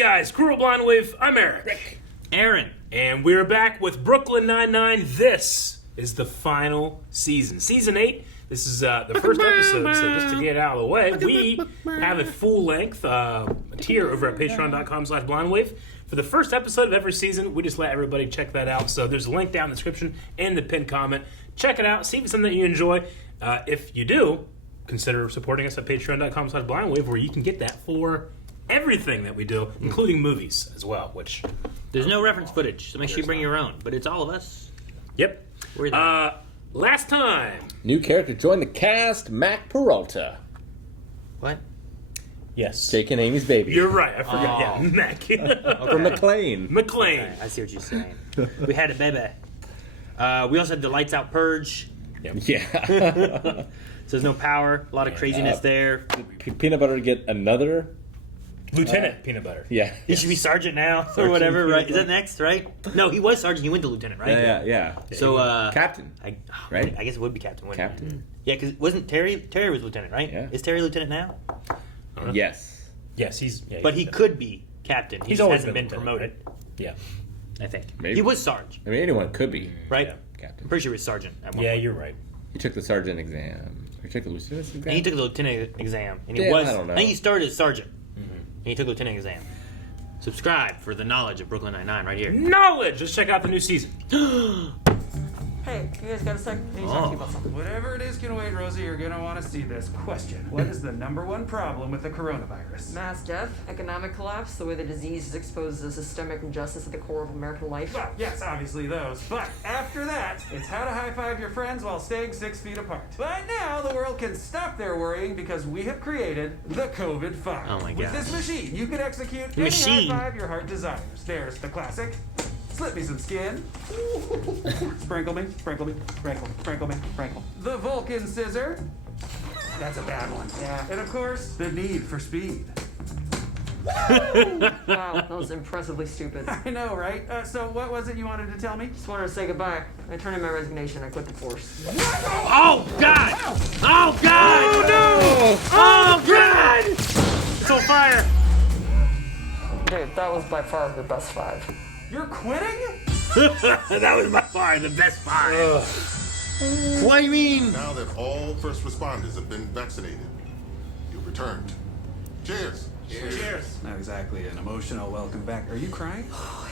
guys, Cruel Blind Wave. I'm Eric. Aaron. And we're back with Brooklyn Nine-Nine. This is the final season. Season 8. This is the first episode, so just to get it out of the way, we have a full-length tier over at patreon.com/blindwave. For the first episode of every season, we just let everybody check that out. So there's a link down in the description and the pinned comment. Check it out. See if it's something that you enjoy. If you do, consider supporting us at patreon.com/blindwave, where you can get that for everything that we do, including movies as well, which... There's no reference footage, so make sure you bring your own. But it's all of us. Yep. We're there. Last time. New character joined the cast, Mac Peralta. What? Yes. Jake and Amy's baby. You're right. I forgot. Oh. Yeah, Mac. From McLean. McLean. Okay, I see what you're saying. We had a baby. We also had the Lights Out Purge. Yep. Yeah. So there's no power. A lot of craziness there. Peanut Butter to get another. Lieutenant Peanut Butter. Yeah. He should be sergeant now or Sergeant whatever, right? Peanut Is that next, right? No, he was sergeant. He went to lieutenant, right? Yeah. So, Captain. Right? I guess it would be captain, wouldn't Captain. it? Yeah, because wasn't Terry was lieutenant, right? Yeah. Is Terry lieutenant now? Yes. Yes, he's... Yeah, But he could be captain. He He's just always hasn't been been promoted, lieutenant, right? Yeah. I think. Maybe. He was sergeant, I mean, anyone could be right? Yeah. captain. I'm pretty sure he was sergeant at one Yeah, point. you're right. He took the sergeant exam. He took the lieutenant's exam. And he took the lieutenant exam. And he Yeah, was... I don't know. think he started as sergeant. And he took the lieutenant exam. Subscribe for the knowledge of Brooklyn Nine-Nine right here. Knowledge! Let's check out the new season. Hey, you guys got a second? I need to talk to you about something. Whatever it is can wait, Rosie. You're going to want to see this. Question. What is the number one problem with the coronavirus? Mass death, economic collapse, the way the disease is exposed as systemic injustice at the core of American life. Well, yes, obviously those. But after that, it's how to high-five your friends while staying 6 feet apart. But now the world can stop their worrying because we have created the COVID-5. Oh my With gosh. this machine, you can execute any Machine. high-five your heart desires. There's the classic. Slip me some skin. Sprinkle me, sprinkle me, sprinkle, sprinkle me, sprinkle. The Vulcan scissor. That's a bad one. Yeah. And of course, the need for speed. Wow, that was impressively stupid. I know, right? So what was it you wanted to tell me? Just wanted to say goodbye. I turned in my resignation. I quit the force. Oh, God! Oh, God! Oh, no! Oh, God! It's on fire! Dude, that was by far the best 5. You're quitting? That was by far the best 5. What do you mean? Now that all first responders have been vaccinated, you've returned. Cheers. Cheers. Not exactly an emotional welcome back. Are you crying?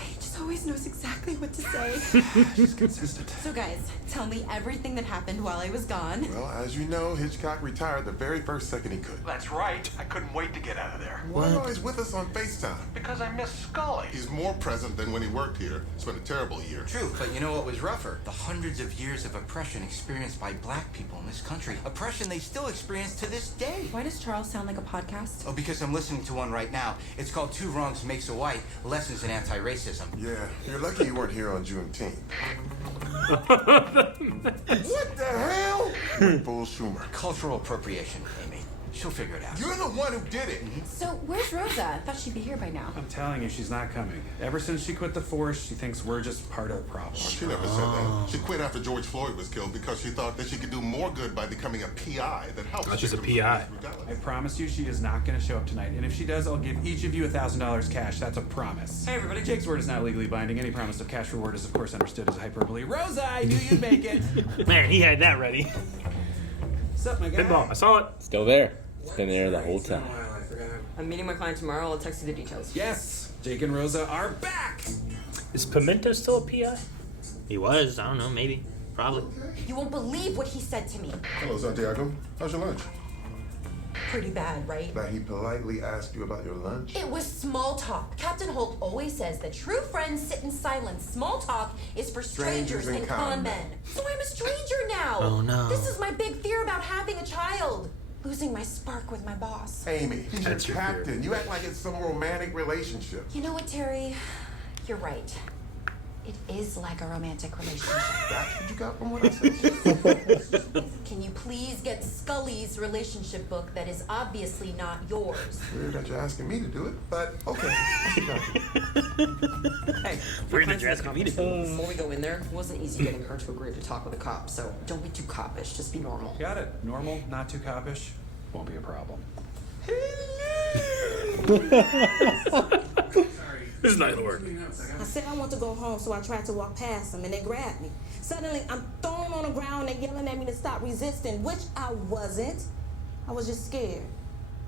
He just always knows exactly what to say. She's consistent. So guys, tell me everything that happened while I was gone. Well, as you know, Hitchcock retired the very first second he could. That's right. I couldn't wait to get out of there. Why not? He's with us on FaceTime. Because I miss Scully. He's more present than when he worked here. Spent a terrible year. True, but you know what was rougher? The hundreds of years of oppression experienced by black people in this country. Oppression they still experience to this day. Why does Charles sound like a podcast? Oh, because I'm listening to one right now. It's called Two Wrongs Makes a White, Lessons in Anti-Racism. Yeah, you're lucky you weren't here on Juneteenth. What the hell? Full Schumer. Cultural appropriation, Amy. She'll figure it out. You're the one who did it. So where's Rosa? I thought she'd be here by now. I'm telling you, she's not coming. Ever since she quit the force, she thinks we're just part of the problem. She never said that. She quit after George Floyd was killed because she thought that she could do more good by becoming a PI that helps. Oh, she's a victims of PI. police brutality. I promise you she is not going to show up tonight. And if she does, I'll give each of you $1,000 cash. That's a promise. Hey, everybody. Jake's word is not legally binding. Any promise of cash reward is, of course, understood as hyperbole. Rosa, I knew you'd make it. Man, he had that ready. What's up, my guy? Pinball. I saw it. Still there. It's been there the whole time. I'm meeting my client tomorrow. I'll text you the details. Yes, Jake and Rosa are back. Is Pimento still a PI? He was. I don't know. Maybe. Probably. You won't believe what he said to me. Hello, Santiago. How's your lunch? Pretty bad, right? That he politely asked you about your lunch? It was small talk. Captain Holt always says that true friends sit in silence. Small talk is for strangers and con men. So I'm a stranger now. Oh, no. This is my big fear about having a child. Losing my spark with my boss. Amy, he's That's your your fear. captain. You act like it's some romantic relationship. You know what, Terry? You're right. It is like a romantic relationship. That's what you got from what I said. Can you please get Scully's relationship book that is obviously not yours? Weird that you're asking me to do it, but okay. Hey, Weird that you're asking me to do it. Before we go in there, it wasn't easy getting her to agree to talk with a cop, so don't be too coppish. Just be normal. Got it. Normal, not too coppish. Won't be a problem. This is not gonna work. I said I want to go home, so I tried to walk past them, and they grabbed me. Suddenly, I'm thrown on the ground and yelling at me to stop resisting, which I wasn't. I was just scared.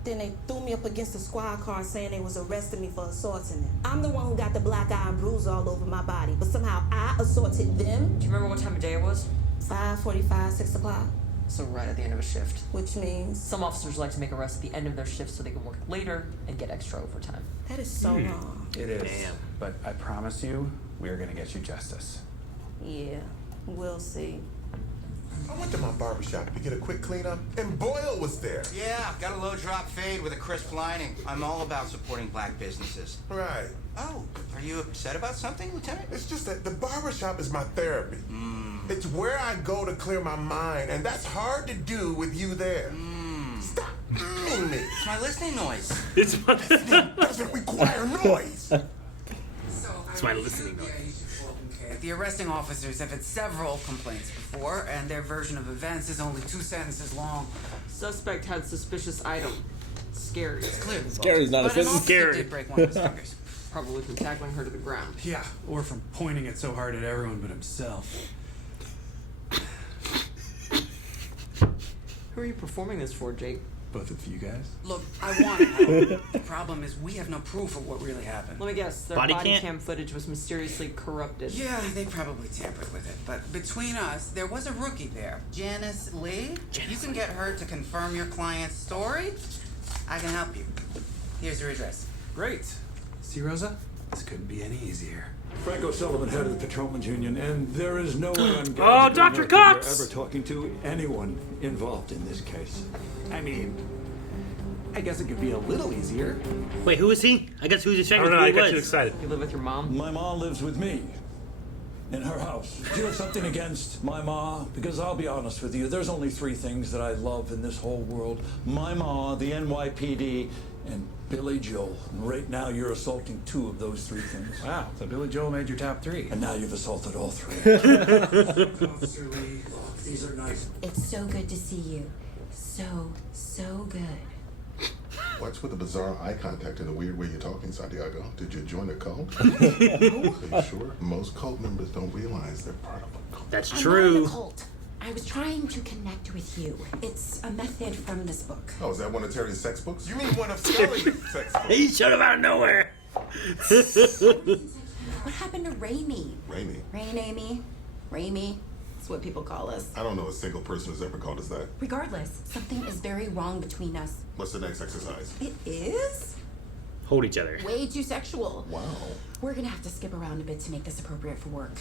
Then they threw me up against the squad car saying they was arresting me for assaulting them. I'm the one who got the black eye and bruise all over my body, but somehow I assaulted them. Do you remember what time of day it was? 5:45, 6 o'clock. So right at the end of a shift. Which means? Some officers like to make arrests at the end of their shift so they can work later and get extra overtime. That is so wrong. It is. But I promise you, we are going to get you justice. Yeah, we'll see. I went to my barbershop to get a quick cleanup, and Boyle was there. Yeah, got a low drop fade with a crisp lining. I'm all about supporting black businesses. Right. Oh, are you upset about something, Lieutenant? It's just that the barbershop is my therapy. It's where I go to clear my mind, and that's hard to do with you there. Stop me. It's my listening noise. Listening doesn't require noise. It's my listening noise. The arresting officers have had several complaints before, and their version of events is only 2 sentences long. Suspect had suspicious item. Scary. It's clear. Scary's not a But an sentence. officer Scary. did break one of his fingers. Probably from tackling her to the ground. Yeah, or from pointing it so hard at everyone but himself. Who are you performing this for, Jake? Both of you guys? Look, I want to help. The problem is we have no proof of what really happened. Let me guess, their Body body cam? cam footage was mysteriously corrupted. Yeah, they probably tampered with it. But between us, there was a rookie there, Janice Lee. If you can get her to confirm your client's story, I can help you. Here's her address. Great. See, Rosa? This couldn't be any easier. Frank O'Sullivan, head of the Patrolmen's Union, and there is no way I'm Oh, Dr. Cox! ever talking to anyone involved in this case. I mean, I guess it could be a little easier. Wait, who is he? I guess who's just I checking don't know. who I he got you was. excited. You live with your mom? My mom lives with me in her house. Do you have something against my ma? Because I'll be honest with you, there's only 3 things that I love in this whole world. My ma, the NYPD, and Billy Joel. And right now you're assaulting 2 of those 3 things. Wow, so Billy Joel made your top 3. And now you've assaulted all 3. Officer Lee, look, these are nice. It's so good to see you. So good. What's with the bizarre eye contact and the weird way you're talking, Santiago? Did you join a cult? Are you sure? Most cult members don't realize they're part of a cult. That's I'm true. not in a cult. I was trying to connect with you. It's a method from this book. Oh, is that one of Terry's sex books? You mean one of Scully's sex books? He showed up out of nowhere. What happened to Raimi? Raimi. Rain Amy? Raimi? That's what people call us. I don't know a single person who's ever called us that. Regardless, something is very wrong between us. What's the next exercise? It is? Hold each other. Way too sexual. Wow. We're gonna have to skip around a bit to make this appropriate for work.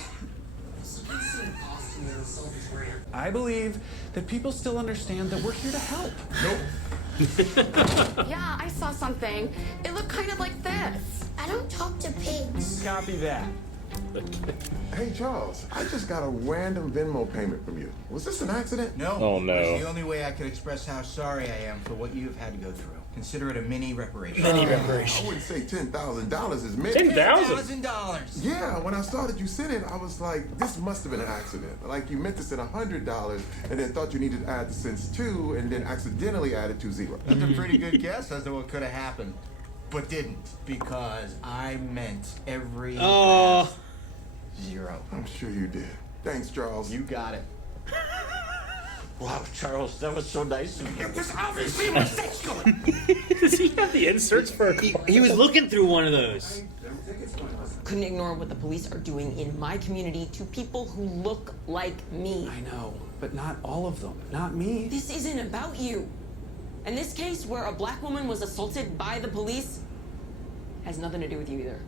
I believe that people still understand that we're here to help. Nope. Yeah, I saw something. It looked kind of like this. I don't talk to pigs. Copy that. Hey, Charles, I just got a random Venmo payment from you. Was this an accident? No. Oh, no. It's the only way I could express how sorry I am for what you have had to go through. Consider it a mini reparation. I wouldn't say $10,000 is many. $10,000. Yeah, when I saw that you sent it, I was like, this must have been an accident. Like you meant to send $100 and then thought you needed to add the cents too, and then accidentally added 2 zeros. That's a pretty good guess as to what could have happened, but didn't, because I meant every last zero. I'm sure you did. Thanks, Charles. You got it. Wow, Charles, that was so nice of you. This obviously was sexual. Does he have the inserts for? He was looking through one of those. Couldn't ignore what the police are doing in my community to people who look like me. I know, but not all of them. Not me. This isn't about you. And this case where a black woman was assaulted by the police has nothing to do with you either.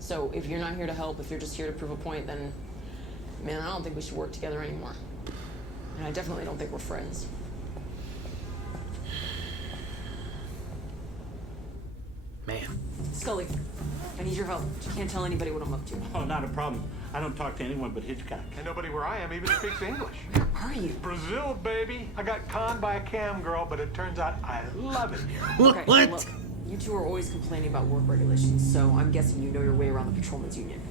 So if you're not here to help, if you're just here to prove a point, then, man, I don't think we should work together anymore. And I definitely don't think we're friends. Man. Scully, I need your help. You can't tell anybody what I'm up to. Oh, not a problem. I don't talk to anyone but Hitchcock. And nobody where I am even speaks English. Where are you? Brazil, baby. I got conned by a cam girl, but it turns out I love it here. Okay, What? Look, you two are always complaining about work regulations, so I'm guessing you know your way around the Patrolmen's Union.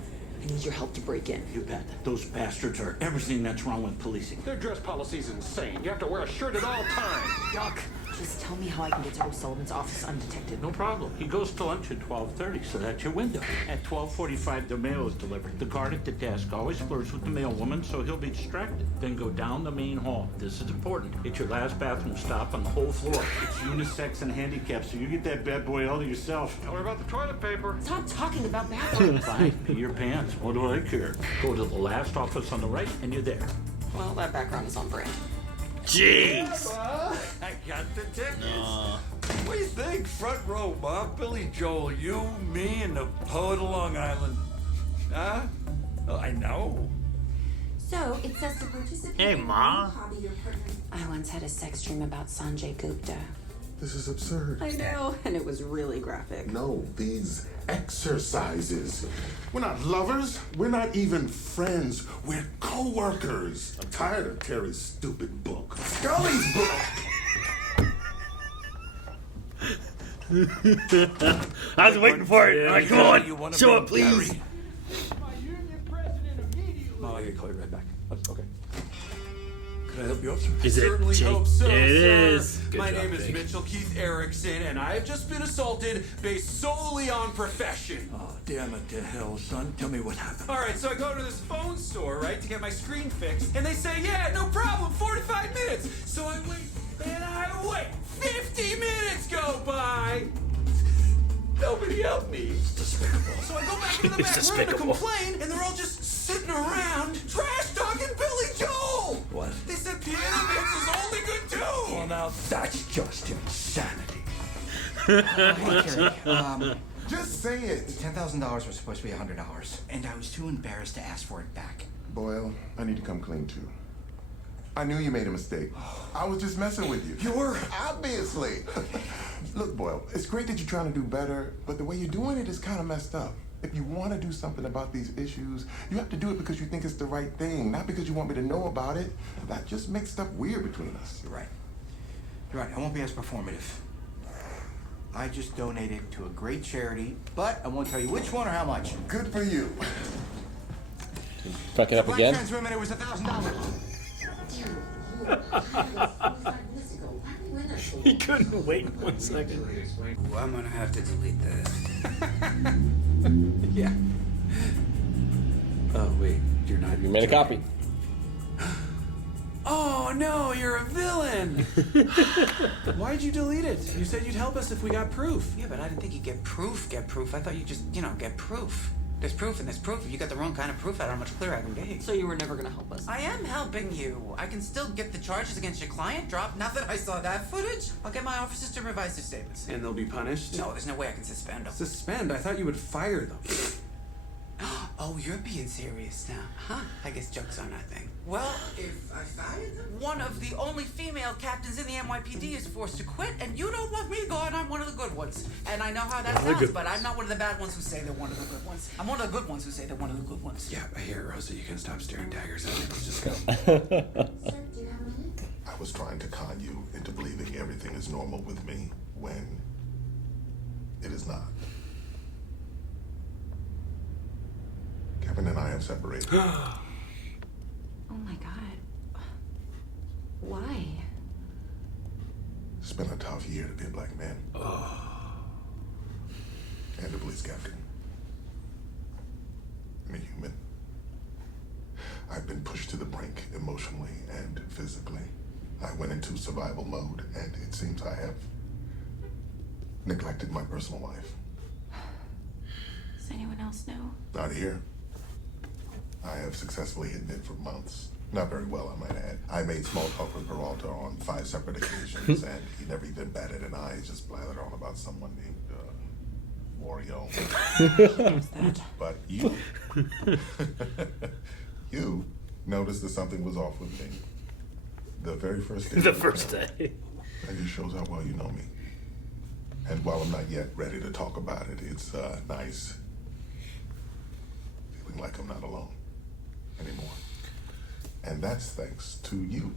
I need your help to break in. You bet. Those bastards are everything that's wrong with policing. Their dress policy's insane. You have to wear a shirt at all times. Yuck. Just tell me how I can get to O'Sullivan's office undetected. No problem. He goes to lunch at 12:30, so that's your window. At 12:45, the mail is delivered. The guard at the desk always flirts with the mailwoman, so he'll be distracted. Then go down the main hall. This is important. It's your last bathroom stop on the whole floor. It's unisex and handicapped, so you get that bad boy all to yourself. What about the toilet paper? Stop talking about bathrooms. Fine, pee your pants. What do I care? Go to the last office on the right, and you're there. Well, that background is on brand. Jeez. I got the tickets. What do you think? Front row, Ma. Billy Joel, you, me, and the poet of Long Island. Huh? Oh, I know. So, it says to participate Hey, in a Ma. new hobby your partner... I once had a sex dream about Sanjay Gupta. This is absurd. I know, and it was really graphic. No, these exercises. We're not lovers. We're not even friends. We're co-workers. I'm tired of Terry's stupid book. Scully's book. I was waiting for it. All right, come on. Show up, please. Oh, I gotta call you right back. Okay. Can I help you, officer? Is it Certainly Jake? hope so, It sir. is. Good My job, name is Jake. Mitchell Keith Erickson, and I have just been assaulted based solely on profession. Oh, damn it to hell, son. Tell me what happened. All right, so I go to this phone store, right, to get my screen fixed, and they say, yeah, no problem, 45 minutes. So I wait, and I wait. 50 minutes go by. Nobody helped me. It's despicable. So I go back into the It's back room to despicable. complain, and they're all just sitting around trash talking Billy Joel. What? They said piano dance is only good too. Well, now that's just insanity. Hey, Terry. Just say it. $10,000 was supposed to be $100, and I was too embarrassed to ask for it back. Boyle, I need to come clean too. I knew you made a mistake. I was just messing with you. You were? Obviously. Look, Boyle, it's great that you're trying to do better, but the way you're doing it is kind of messed up. If you want to do something about these issues, you have to do it because you think it's the right thing, not because you want me to know about it. That just makes stuff weird between us. You're right. You're right. I won't be as performative. I just donated to a great charity, but I won't tell you which one or how much. Good for you. Fuck it up Black again? trans women, it was $1,000. He couldn't wait 1 second. Ooh, I'm gonna have to delete this. Yeah. Oh, wait, you're not. You made a copy. Oh, no, you're a villain. Why'd you delete it? You said you'd help us if we got proof. Yeah, but I didn't think you'd get proof. I thought you'd just, get proof. There's proof and there's proof. If you got the wrong kind of proof, I don't know how much clearer I can be. So you were never gonna help us? I am helping you. I can still get the charges against your client dropped. Now that I saw that footage, I'll get my officers to revise their statements. And they'll be punished? No, there's no way I can suspend them. Suspend? I thought you would fire them. Oh, you're being serious now, huh? I guess joke's on that thing. Well, if I fired them, one of the only female captains in the NYPD is forced to quit, and you don't want me to go, and I'm one of the good ones. And I know how that sounds, but I'm not one of the bad ones who say they're one of the good ones. I'm one of the good ones who say they're one of the good ones. Yeah, I hear it, Rosa. You can stop staring daggers at me. Let's just go. I was trying to con you into believing everything is normal with me when it is not. Kevin and I have separated. Oh my God. Why? It's been a tough year to be a black man. And a police captain. And a human. I've been pushed to the brink emotionally and physically. I went into survival mode, and it seems I have neglected my personal life. Does anyone else know? Not here. I have successfully hidden it for months. Not very well, I might add. I made small talk with Peralta on 5 separate occasions, and he never even batted an eye. He just blathered on about someone named Wario. But you, you noticed that something was off with me. The very first day. The first day. That just shows how well you know me. And while I'm not yet ready to talk about it, it's nice feeling like I'm not alone anymore. And that's thanks to you,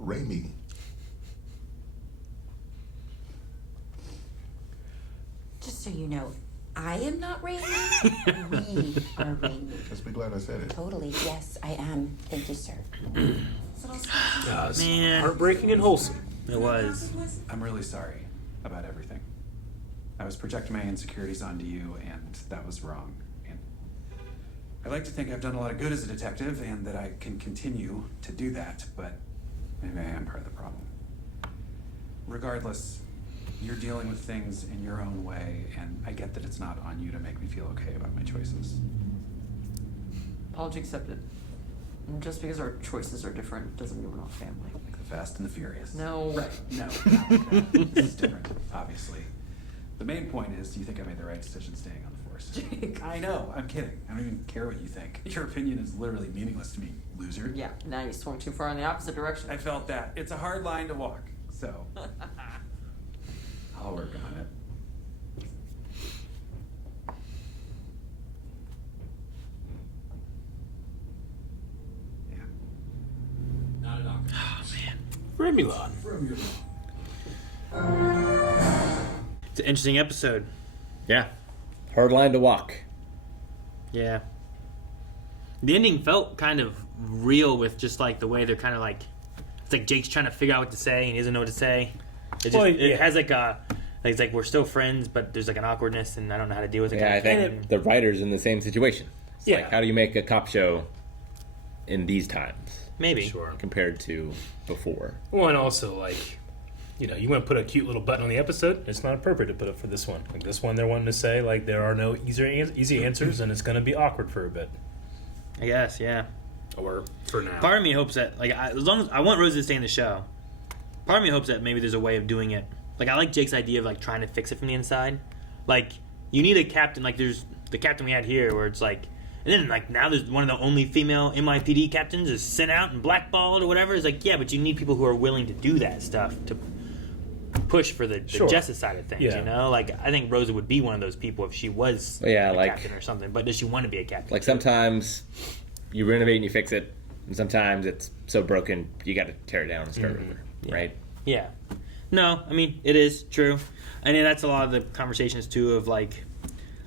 Raimi. Just so you know, I am not Raimi. We are Raimi. Just be glad I said it. Totally, yes, I am. Thank you, sir. Heartbreaking and wholesome. It was. I'm really sorry about everything. I was projecting my insecurities onto you, and that was wrong. And I like to think I've done a lot of good as a detective, and that I can continue to do that, but maybe I am part of the problem. Regardless, you're dealing with things in your own way, and I get that it's not on you to make me feel okay about my choices. Apology accepted. Just because our choices are different doesn't mean we're not family. Like the Fast and the Furious. No. Right. No. This is different, obviously. The main point is, do you think I made the right decision staying on the force? Jake. I know. I'm kidding. I don't even care what you think. Your opinion is literally meaningless to me, loser. Yeah, now you swung too far in the opposite direction. I felt that. It's a hard line to walk, so I'll work on it. Not a doctor. Oh, man. Fremulon. It's an interesting episode. Yeah. Hard line to walk. Yeah. The ending felt kind of real with just like the way they're kind of like, it's like Jake's trying to figure out what to say and he doesn't know what to say. It has like a, like it's like we're still friends, but there's like an awkwardness and I don't know how to deal with it. Yeah, I think the writer's in the same situation. It's like, how do you make a cop show in these times? Maybe. Sure. Compared to before. Well, and also, like, you know, you want to put a cute little button on the episode. It's not appropriate to put it for this one. Like, this one, they're wanting to say, like, there are no easy answers, and it's going to be awkward for a bit. I guess, yeah. Or for now. Part of me hopes that, like, as long as I want Rosie to stay in the show, part of me hopes that maybe there's a way of doing it. Like, I like Jake's idea of, like, trying to fix it from the inside. Like, you need a captain, like, there's the captain we had here where it's like, and then, like, now there's one of the only female NYPD captains is sent out and blackballed or whatever. It's like, yeah, but you need people who are willing to do that stuff to push for the justice side of things, you know? Like, I think Rosa would be one of those people if she was a captain or something. But does she want to be a captain? Like, sometimes you renovate and you fix it, and sometimes it's so broken you got to tear it down and start over, right? Yeah. No, I mean, it is true. I mean, that's a lot of the conversations, too, of, like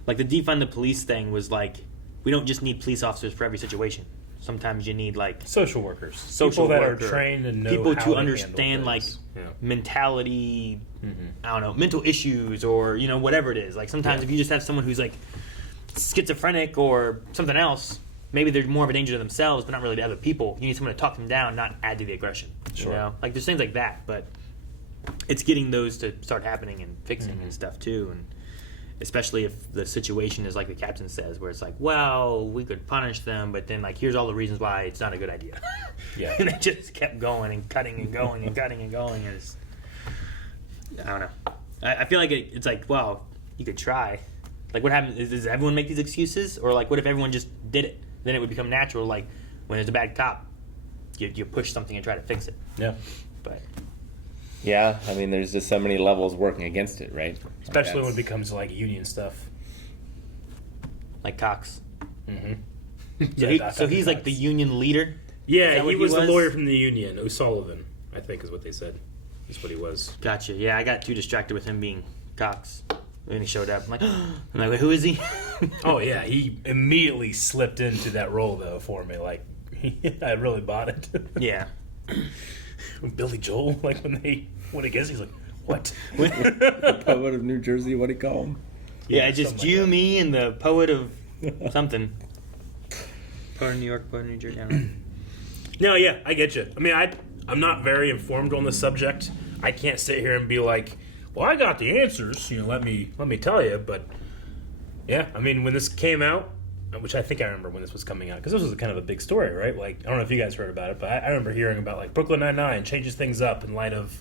the defund the police thing was, like, we don't just need police officers for every situation. Sometimes you need, like... social workers. People that are trained and know people how to to understand, like, mentality, I don't know, mental issues or, you know, whatever it is. Like, sometimes if you just have someone who's, like, schizophrenic or something else, maybe they're more of a danger to themselves, but not really to other people. You need someone to talk them down, not add to the aggression. Sure. You know? Like, there's things like that, but it's getting those to start happening and fixing and stuff, too, and... especially if the situation is like the captain says, where it's like, well, we could punish them, but then, like, here's all the reasons why it's not a good idea. Yeah. And it just kept going and cutting and going and cutting and going. And it's, I don't know. I feel like it's like, well, you could try. Like, what happens? Does everyone make these excuses? Or, like, what if everyone just did it? Then it would become natural, like, when there's a bad cop, you push something and try to fix it. Yeah. But... yeah, I mean, there's just so many levels working against it, right? Especially when it becomes, like, union stuff. Like Cox. Mm-hmm. So he's like the union leader? Yeah, he was the lawyer from the union. O'Sullivan, I think is what they said. That's what he was. Gotcha. Yeah, I got too distracted with him being Cox. When he showed up, I'm like, wait, who is he? Oh, yeah, he immediately slipped into that role, though, for me. Like, I really bought it. Yeah. Billy Joel, like, when they went against, he's like, what? The poet of New Jersey, what do you call him? Yeah, just you, like me, and the poet of something. Poet of New York, poet of New Jersey, I don't know. No, yeah, I get you. I mean, I'm not very informed on the subject. I can't sit here and be like, well, I got the answers, you know, let me tell you. But, yeah, I mean, when this came out, which I think I remember when this was coming out, because this was kind of a big story, right? Like, I don't know if you guys heard about it, but I remember hearing about, like, Brooklyn Nine-Nine changes things up in light of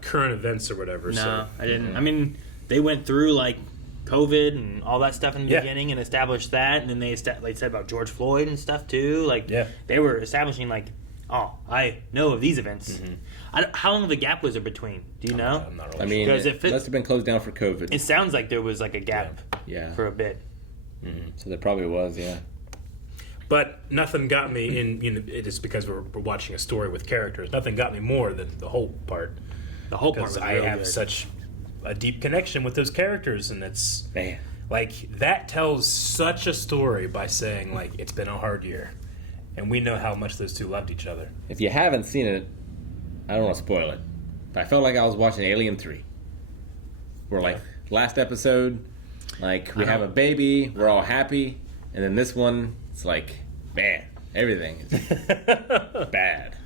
current events or whatever. No, I didn't. I mean, they went through, like, COVID and all that stuff in the beginning and established that, and then they said about George Floyd and stuff, too. Like, they were establishing, like, oh, I know of these events. How long of a gap was there between? Do you know? I'm not really sure. I mean, it must have been closed down for COVID. It sounds like there was, like, a gap for a bit. So there probably was, yeah. But nothing got me in, you know, it is because we're watching a story with characters. Nothing got me more than the whole part. The whole part was I really have good. such a deep connection with those characters, and it's like that tells such a story by saying, like, it's been a hard year, and we know how much those two loved each other. If you haven't seen it, I don't want to spoil it, I felt like I was watching Alien 3. We're like, last episode, like, we have a baby, we're all happy, and then this one, it's like, man, everything is bad.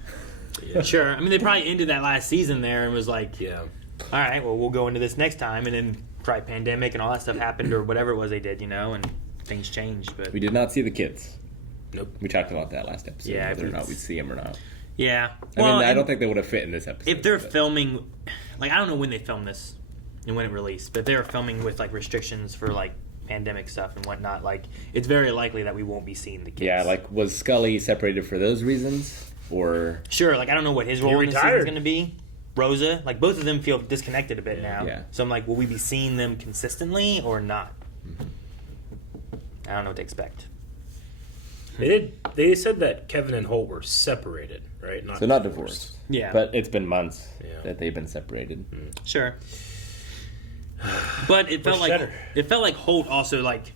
Yeah. Sure. I mean, they probably ended that last season there and was like, all right, well, we'll go into this next time, and then probably pandemic and all that stuff happened or whatever it was they did, and things changed. But we did not see the kids. Nope. We talked about that last episode, whether or not we'd see them or not. Yeah. I don't think they would have fit in this episode. If they're filming, like, I don't know when they filmed this and when it released, but if they were filming with, like, restrictions for, like, pandemic stuff and whatnot, like, it's very likely that we won't be seeing the kids. Yeah, like, was Scully separated for those reasons? Or... Sure, like, I don't know what his role in the season is going to be. Rosa, like, both of them feel disconnected a bit now. Yeah. So I'm like, will we be seeing them consistently or not? I don't know what to expect. They said that Kevin and Holt were separated, right? Not divorced. Yeah. But it's been months that they've been separated. Sure. But it felt like Holt also, like,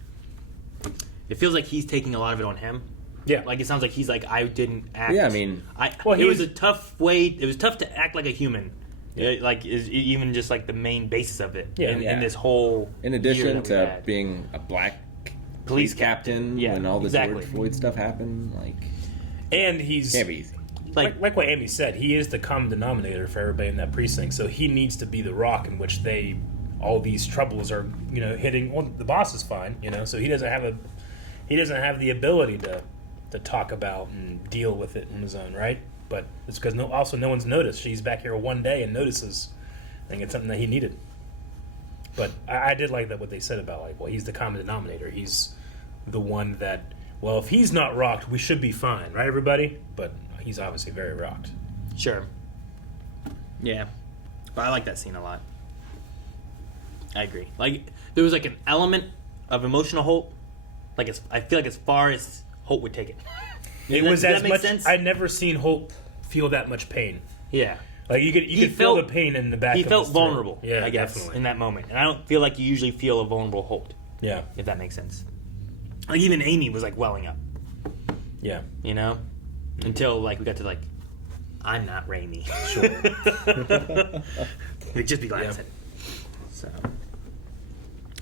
it feels like he's taking a lot of it on him. Yeah. Like, it sounds like he's like, I didn't act. Yeah, I mean... it was a tough way... It was tough to act like a human. Yeah. Like, even just, like, the main basis of it. In this whole... In addition to being a black police captain when all this George Floyd stuff happened, like... And he's... Can't be easy. Like what Amy said, he is the common denominator for everybody in that precinct, so he needs to be the rock in which all these troubles are, hitting. Well, the boss is fine, so he doesn't have the ability to talk about and deal with it on his own, right? But it's because no one's noticed. She's back here one day and notices. I think it's something that he needed. But I did like that what they said about, like, well, he's the common denominator. He's the one that, well, if he's not rocked, we should be fine, right, everybody? But he's obviously very rocked. Sure. Yeah. But I like that scene a lot. I agree. Like, there was, like, an element of emotional Holt. Like, I feel like as far as Holt would take it. Does that make much sense? I'd never seen Holt feel that much pain. Yeah. Like, you could feel the pain in the back of his throat. He felt vulnerable, yeah, I guess, definitely. in that moment. And I don't feel like you usually feel a vulnerable Holt. Yeah. If that makes sense. Like, even Amy was, like, welling up. Yeah. Until, like, we got to, like, I'm not Raimi. Sure. We'd just be glad I said it. So.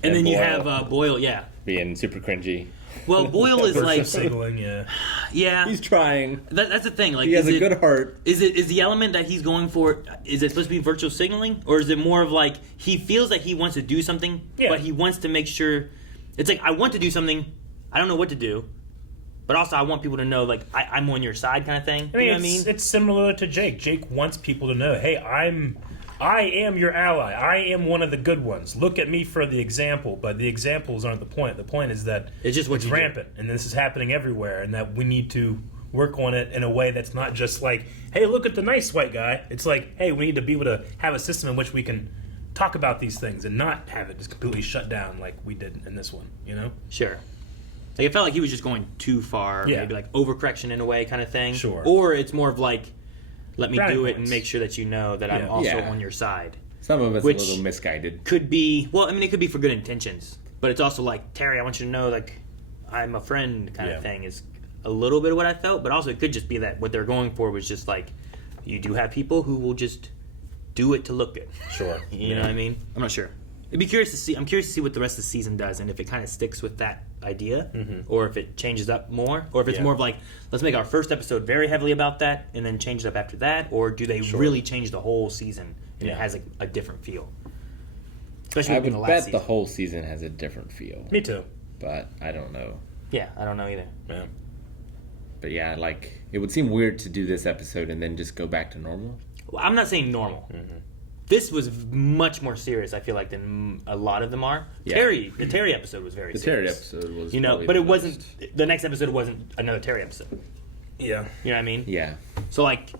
And then Boyle, you have Boyle, being super cringy. Well, Boyle is like signaling, yeah. He's trying. That's the thing. Like, he has a good heart. Is the element that he's going for? Is it supposed to be virtual signaling, or is it more of like he feels that he wants to do something, but he wants to make sure? It's like, I want to do something, I don't know what to do, but also I want people to know, like, I'm on your side, kind of thing. I mean, you know what I mean? It's similar to Jake. Jake wants people to know, hey, I am your ally. I am one of the good ones. Look at me for the example, but the examples aren't the point. The point is that it's rampant, and this is happening everywhere, and that we need to work on it in a way that's not just like, hey, look at the nice white guy. It's like, hey, we need to be able to have a system in which we can talk about these things and not have it just completely shut down like we did in this one, Sure. Like, it felt like he was just going too far, maybe like overcorrection in a way kind of thing. Sure. Or it's more of like, let me do it and make sure that you know that I'm also on your side. Some of it's a little misguided. Could be, well, I mean, it could be for good intentions, but it's also like, Terry, I want you to know, like, I'm a friend kind of thing is a little bit of what I felt, but also it could just be that what they're going for was just like, you do have people who will just do it to look good. Sure. You know what I mean? I'm not sure. I'm curious to see what the rest of the season does, and if it kind of sticks with that idea, or if it changes up more, or if it's more of like, let's make our first episode very heavily about that, and then change it up after that, or do they really change the whole season and it has a different feel? Especially I would the last bet season. the whole season has a different feel. Me too. But I don't know. Yeah, I don't know either. Yeah. But yeah, like, it would seem weird to do this episode and then just go back to normal. Well, I'm not saying normal. This was much more serious, I feel like, than a lot of them are. Yeah. The Terry episode was very serious. The Terry episode was, but it wasn't. The next episode wasn't another Terry episode. Yeah. You know what I mean? Yeah. So, like,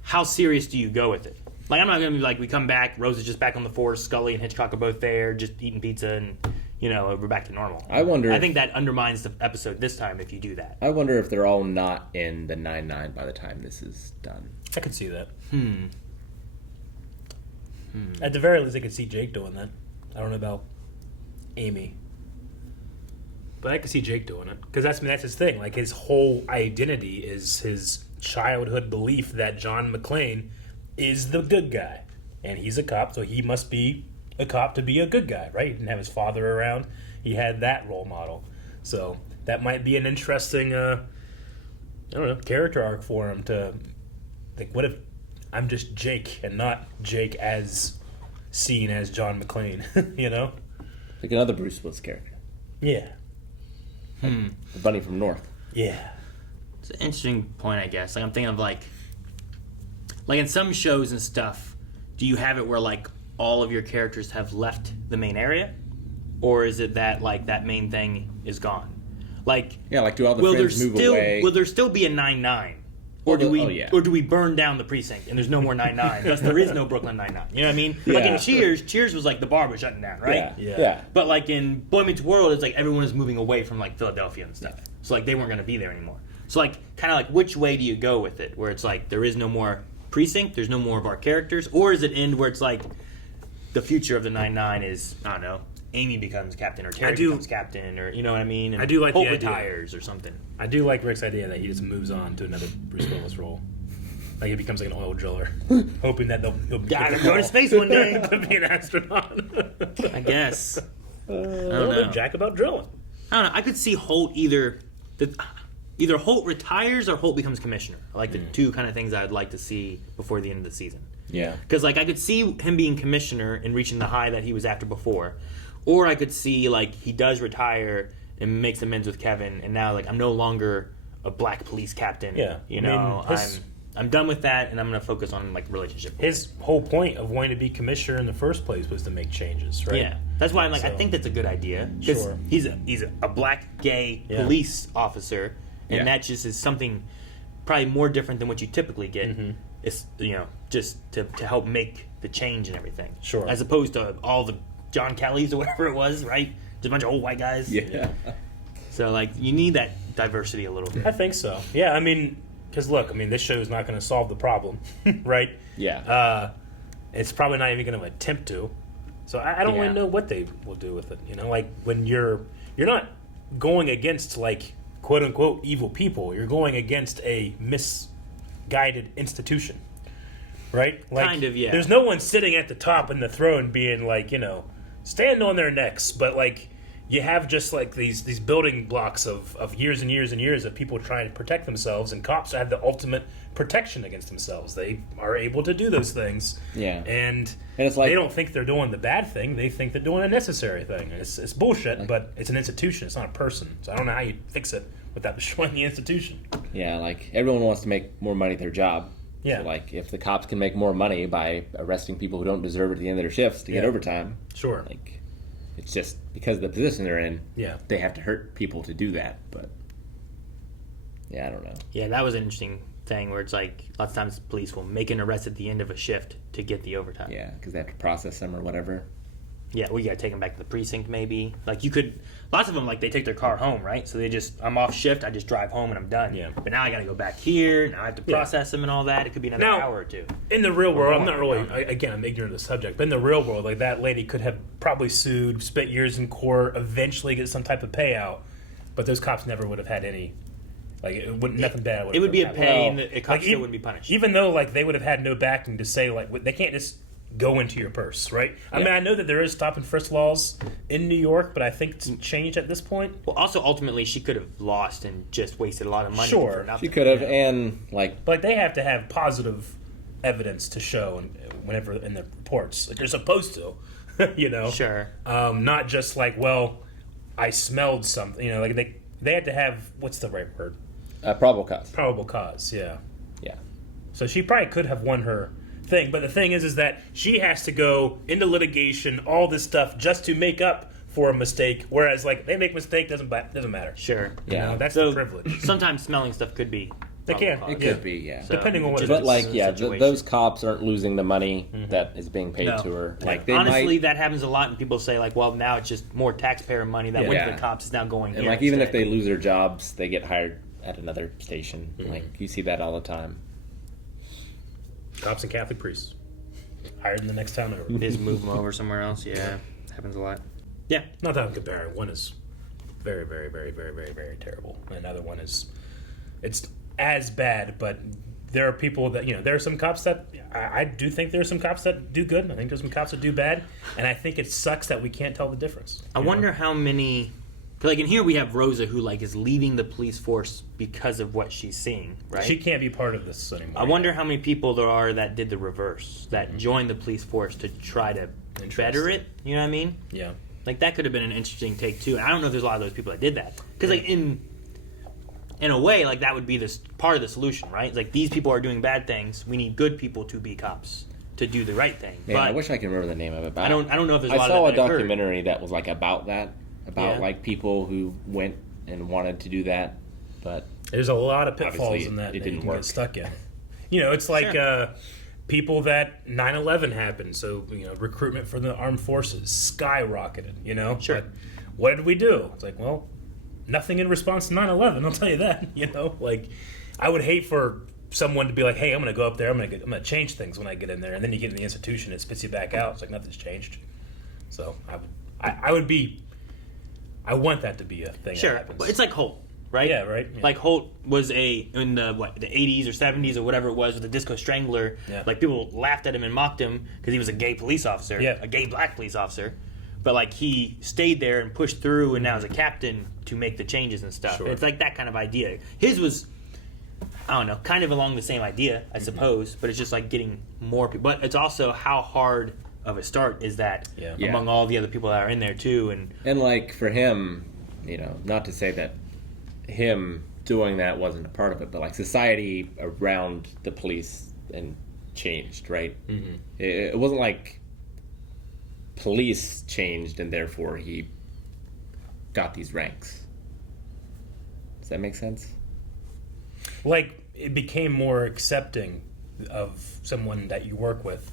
how serious do you go with it? Like, I'm not gonna be like, we come back, Rose is just back on the force, Scully and Hitchcock are both there, just eating pizza, and we're back to normal. I think that undermines the episode this time if you do that. I wonder if they're all not in the 9-9 by the time this is done. I could see that. At the very least, I could see Jake doing that. I don't know about Amy, but I could see Jake doing it because that's his thing. Like, his whole identity is his childhood belief that John McClane is the good guy. And he's a cop, so he must be a cop to be a good guy, right? He didn't have his father around. He had that role model. So that might be an interesting, character arc for him to think, what if I'm just Jake and not Jake as seen as John McClane, Like another Bruce Willis character. Yeah. The bunny from North. Yeah. It's an interesting point, I guess. Like, I'm thinking of, like in some shows and stuff, do you have it where, like, all of your characters have left the main area? Or is it that, like, that main thing is gone? Like, do all the friends move away? Will there still be a 9-9? Or do we burn down the precinct and there's no more 9-9? Thus, there is no Brooklyn 9-9. You know what I mean? Like in Cheers was like the bar was shutting down, right? Yeah. But like in Boy Meets World, it's like everyone is moving away from like Philadelphia and stuff. So like they weren't going to be there anymore. So like kind of like which way do you go with it? Where it's like there is no more precinct, there's no more of our characters, or is it end where it's like the future of the 9-9 is, I don't know, Amy becomes captain or Terry becomes captain, or you know what I mean? And I do like Holt the idea. retires or something. I do like Rick's idea that he just moves on to another Bruce Willis role. Like he becomes like an oil driller, hoping that he'll go to space one day to be an astronaut. I guess. I don't know. know. Jack about drilling. I don't know. I could see Holt either Holt retires or Holt becomes commissioner. I like the two kind of things I'd like to see before the end of the season. Yeah. Because like I could see him being commissioner and reaching the high that he was after before, or I could see like he does retire and makes amends with Kevin, and now like I'm no longer a black police captain. Yeah. You know, I'm done with that, and I'm going to focus on like relationship. His whole point of wanting to be commissioner in the first place was to make changes, right? Yeah, that's why I'm like I think that's a good idea because he's a black gay police officer, and that just is something probably more different than what you typically get. It's just to help make the change and everything. Sure. As opposed to all the John Kellys or whatever it was, right? Just a bunch of old white guys. Yeah. So like you need that diversity a little bit. I think so. Yeah, I mean. Because look, this show is not going to solve the problem, right? Yeah. It's probably not even going to attempt to. So I don't really know what they will do with it. Like when you're not going against like quote unquote evil people. You're going against a misguided institution, right? Like, kind of, yeah. There's no one sitting at the top in the throne being like stand on their necks, but like. You have just like these building blocks of years and years and years of people trying to protect themselves, and cops have the ultimate protection against themselves. They are able to do those things. Yeah. And it's like, they don't think they're doing the bad thing. They think they're doing a necessary thing. It's bullshit, but it's an institution. It's not a person. So I don't know how you fix it without destroying the institution. Yeah, like everyone wants to make more money at their job. Yeah. So like if the cops can make more money by arresting people who don't deserve it at the end of their shifts to get overtime. Sure. Like it's just because of the position they're in, they have to hurt people to do that. But yeah, I don't know. Yeah, that was an interesting thing where it's like lots of times police will make an arrest at the end of a shift to get the overtime. Yeah, because they have to process them or whatever. Yeah, we got to take them back to the precinct maybe. Like you could, lots of them like they take their car home, right? So they I'm off shift, I just drive home and I'm done. Yeah. But now I got to go back here, now I have to process them and all that. It could be another hour or two. In the real world, I'm not really, again, I'm ignorant of the subject, but in the real world, like that lady could have probably sued, spent years in court, eventually get some type of payout, but those cops never would have had any, like, nothing bad would have It would be a happened. pain that a cop still wouldn't be punished. Even though, like, they would have had no backing to say, like, they can't just go into your purse, right? I mean, I know that there is stop and frisk laws in New York, but I think it's changed at this point. Well, also, ultimately, she could have lost and just wasted a lot of money for nothing. She could have, and like... But they have to have positive evidence to show whenever in the reports. Like, they're supposed to, Sure. Not just like, well, I smelled something. Like they had to have, what's the right word? Probable cause. Probable cause, yeah. Yeah. So she probably could have won her thing, but the thing is that she has to go into litigation, all this stuff, just to make up for a mistake. Whereas, like, they make mistake, doesn't matter. Sure. That's the privilege. Sometimes smelling stuff could be. They can. It could be, yeah. So, depending on what it is. But like, those cops aren't losing the money that is being paid to her. Like, they honestly, that happens a lot, and people say like, "Well, now it's just more taxpayer money that went to the cops is now going." And here like, even if instead. they lose their jobs, they get hired at another station. Like, you see that all the time. Cops and Catholic priests hired in the next town over. Just move them over somewhere else. Yeah, happens a lot. Yeah, not that I'm comparing. One is very, very, very, very, very, very terrible. Another one it's as bad, but there are people that, there are some cops that, I do think there are some cops that do good. I think there's some cops that do bad. And I think it sucks that we can't tell the difference. I wonder how many, like in here we have Rosa who like is leaving the police force because of what she's seeing, right? She can't be part of this anymore. I wonder how many people there are that did the reverse, that joined the police force to try to better it. You know what I mean? Yeah. Like that could have been an interesting take too. And I don't know if there's a lot of those people that did that. Because like in a way, like that would be this part of the solution, right? It's like these people are doing bad things. We need good people to be cops to do the right thing. Yeah, but I wish I could remember the name of it. But I don't know if there's a lot saw of that a documentary that was like about that, like people who went and wanted to do that, but there's a lot of pitfalls in that it didn't you can work. get stuck in. It's like people that 9/11 happened. So recruitment for the armed forces skyrocketed. Sure. But what did we do? It's like, well, nothing in response to 9/11. I'll tell you that. Like I would hate for someone to be like, "Hey, I'm going to go up there. I'm going to change things when I get in there," and then you get in the institution, it spits you back out. It's like nothing's changed. So I want that to be a thing. Sure, that happens. but it's like Holt, right? Yeah, right. Yeah. Like Holt was in the 80s or 70s or whatever it was with the Disco Strangler. Yeah. Like people laughed at him and mocked him because he was a gay police officer, a gay black police officer. But like he stayed there and pushed through, and now is a captain to make the changes and stuff. Sure. It's like that kind of idea. His was, I don't know, kind of along the same idea, I suppose. But it's just like getting more people. But it's also how hard of a start is that among all the other people that are in there too, and like for him, not to say that him doing that wasn't a part of it, but like society around the police and changed, right? Mm-hmm. It wasn't like police changed and therefore he got these ranks. Does that make sense? Like it became more accepting of someone that you work with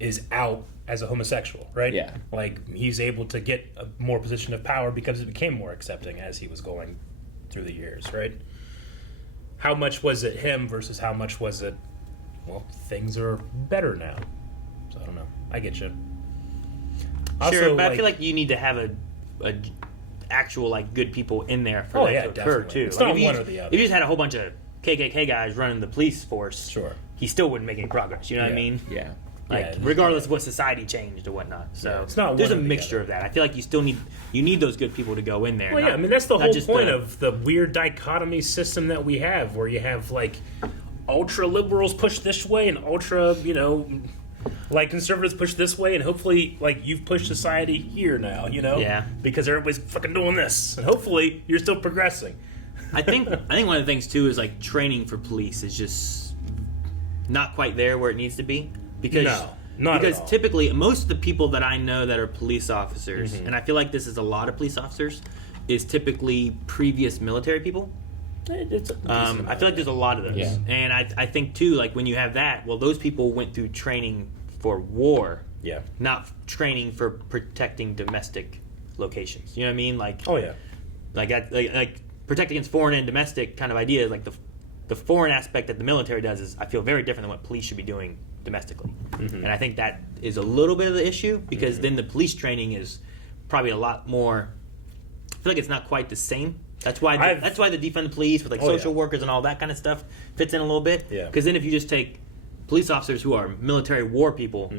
is out as a homosexual, right? Yeah. Like he's able to get a more position of power because it became more accepting as he was going through the years, right? How much was it him versus how much was it, well, things are better now. So I don't know. I get you. Sure, Also, but I feel like you need to have a actual like good people in there for that to occur too. It's Like, not if you one just- or the other. If you just had a whole bunch of KKK guys running the police force, sure, he still wouldn't make any progress. You know what I mean? Yeah. Like regardless of what society changed or whatnot. So it's not there's a one or the mixture of that. I feel like you need those good people to go in there. Well, not- yeah, I mean that's the not whole just point of the weird dichotomy system that we have, where you have like ultra liberals push this way and ultra, like conservatives push this way, and hopefully, like you've pushed society here now, Yeah. because everybody's fucking doing this, and hopefully you're still progressing. I think one of the things too is like training for police is just not quite there where it needs to be because No, not at all. typically most of the people that I know that are police officers, Mhm. and I feel like this is a lot of police officers, is typically previous military people. It's I feel like there's a lot of those, Yeah. and I think too like when you have that, well, those people went through training for war, not training for protecting domestic locations. You know what I mean? Like like protect against foreign and domestic kind of idea. Like the foreign aspect that the military does is I feel very different than what police should be doing domestically, and I think that is a little bit of the issue because then the police training is probably a lot more. I feel like it's not quite the same. That's why the defund the police with like social workers and all that kind of stuff fits in a little bit. Yeah. Because then if you just take police officers who are military war people,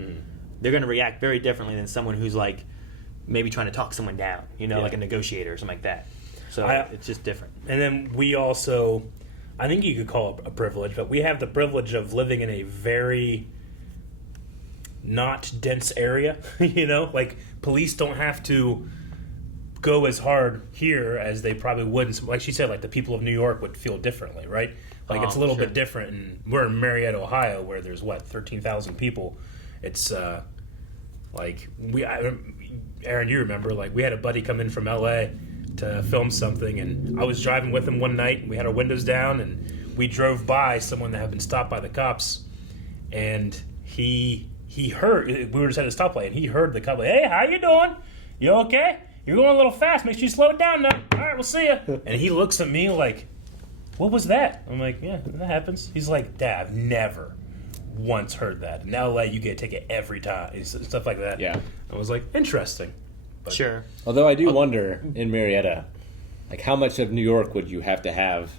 they're going to react very differently than someone who's like maybe trying to talk someone down, like a negotiator or something like that. So it's just different. And then we also, I think you could call it a privilege, but we have the privilege of living in a very not dense area. Like police don't have to go as hard here as they probably would. Like she said, like the people of New York would feel differently, right? Like it's a little bit different. And we're in Marietta, Ohio, where there's 13,000 people. It's like Aaron, you remember, like we had a buddy come in from LA to film something, and I was driving with him one night, and we had our windows down, and we drove by someone that had been stopped by the cops, and he heard, we were just at a stoplight, and he heard the cop like, "Hey, how you doing? You okay? You're going a little fast. Make sure you slow it down now. All right, we'll see ya." And he looks at me like, "What was that?" I'm like, "Yeah, that happens." He's like, "Dad, I've never once heard that. In LA, you get a ticket every time." And stuff like that. Yeah. I was like, interesting. But Sure. Although I do wonder in Marietta, like how much of New York would you have to have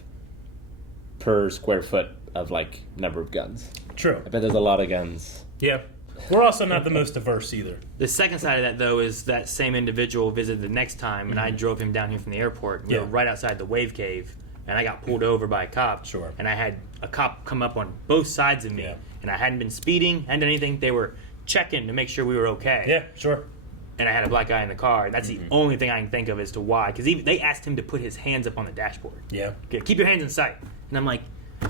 per square foot of like number of guns. True. I bet there's a lot of guns. Yeah. We're also not the most diverse either. The second side of that, though, is that same individual visited the next time, and I drove him down here from the airport. We were right outside the wave cave, and I got pulled over by a cop. Sure. And I had a cop come up on both sides of me, and I hadn't been speeding, hadn't done anything. They were checking to make sure we were okay. Yeah, sure. And I had a black guy in the car. That's the only thing I can think of as to why. Because they asked him to put his hands up on the dashboard. Yeah. Okay, keep your hands in sight. And I'm like,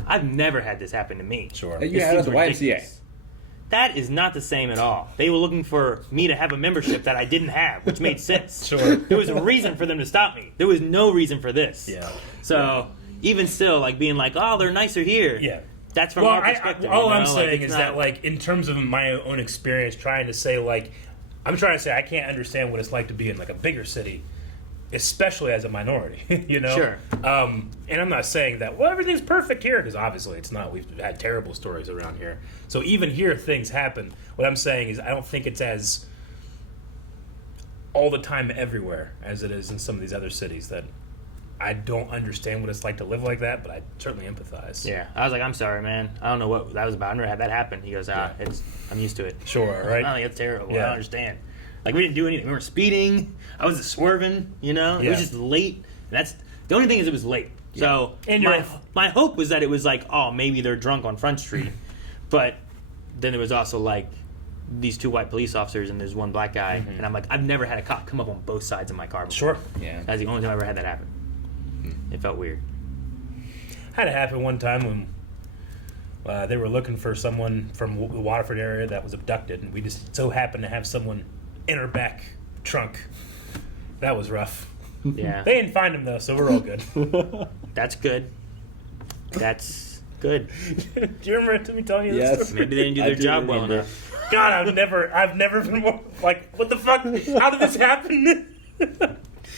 I've never had this happen to me. Sure. You had at the YMCA. That is not the same at all. They were looking for me to have a membership that I didn't have, which made sense. Sure. There was a reason for them to stop me. There was no reason for this. Yeah. So even still, like being like, oh, they're nicer here. Yeah. That's from our perspective. All I'm like, saying it's is not- that, like, in terms of my own experience, trying to say I can't understand what it's like to be in like a bigger city, especially as a minority. You know. Sure. And I'm not saying that everything's perfect here, because obviously it's not. We've had terrible stories around here. So even here, things happen. What I'm saying is, I don't think it's as all the time everywhere as it is in some of these other cities. That I don't understand what it's like to live like that, but I certainly empathize. Yeah, I was like, I'm sorry, man. I don't know what that was about. I never had that happen. He goes, I'm used to it. Sure, right? I think it's terrible. Yeah. I don't understand. Like, we didn't do anything. We weren't speeding. I wasn't swerving, you know? It was just late. And that's the only thing is it was late. So And my hope was that it was like, oh, maybe they're drunk on Front Street. But then there was also like these two white police officers and there's one black guy. And I'm like, I've never had a cop come up on both sides of my car before. Sure. Yeah. That's the only time I ever had that happen. It felt weird. Had it happen one time when they were looking for someone from the Waterford area that was abducted, and we just so happened to have someone in her back trunk. That was rough. Yeah. They didn't find him though, so we're all good. That's good. That's good. Do you remember me telling you this? Yes. Story? Maybe they didn't do their job well enough. God, I've never been more like, what the fuck? How did this happen?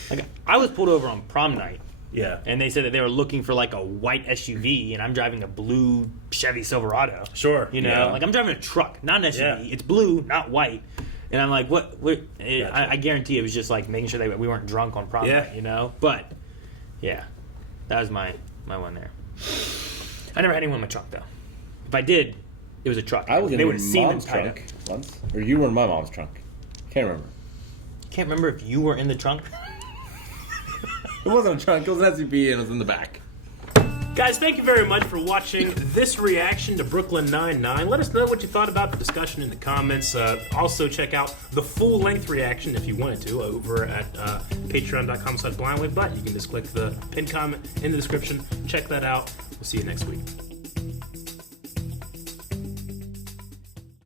Like, I was pulled over on prom night. Yeah. And they said that they were looking for like a white SUV, and I'm driving a blue Chevy Silverado. Sure. You know, Yeah. like I'm driving a truck, not an SUV. Yeah. It's blue, not white. And I'm like, what? I guarantee it was just like making sure that we weren't drunk on prom night, you know? But, yeah, that was my one there. I never had anyone in my truck, though. If I did, it was a truck. I was in they your would have seen them mom's tied trunk up. once, or you were in my mom's trunk. Can't remember. Can't remember if you were in the trunk. It wasn't a trunk. It was an SUV, and it was in the back. Guys, thank you very much for watching this reaction to Brooklyn Nine-Nine. Let us know what you thought about the discussion in the comments. Also, check out the full-length reaction, if you wanted to, over at patreon.com/blindwave. But you can just click the pinned comment in the description. Check that out. We'll see you next week.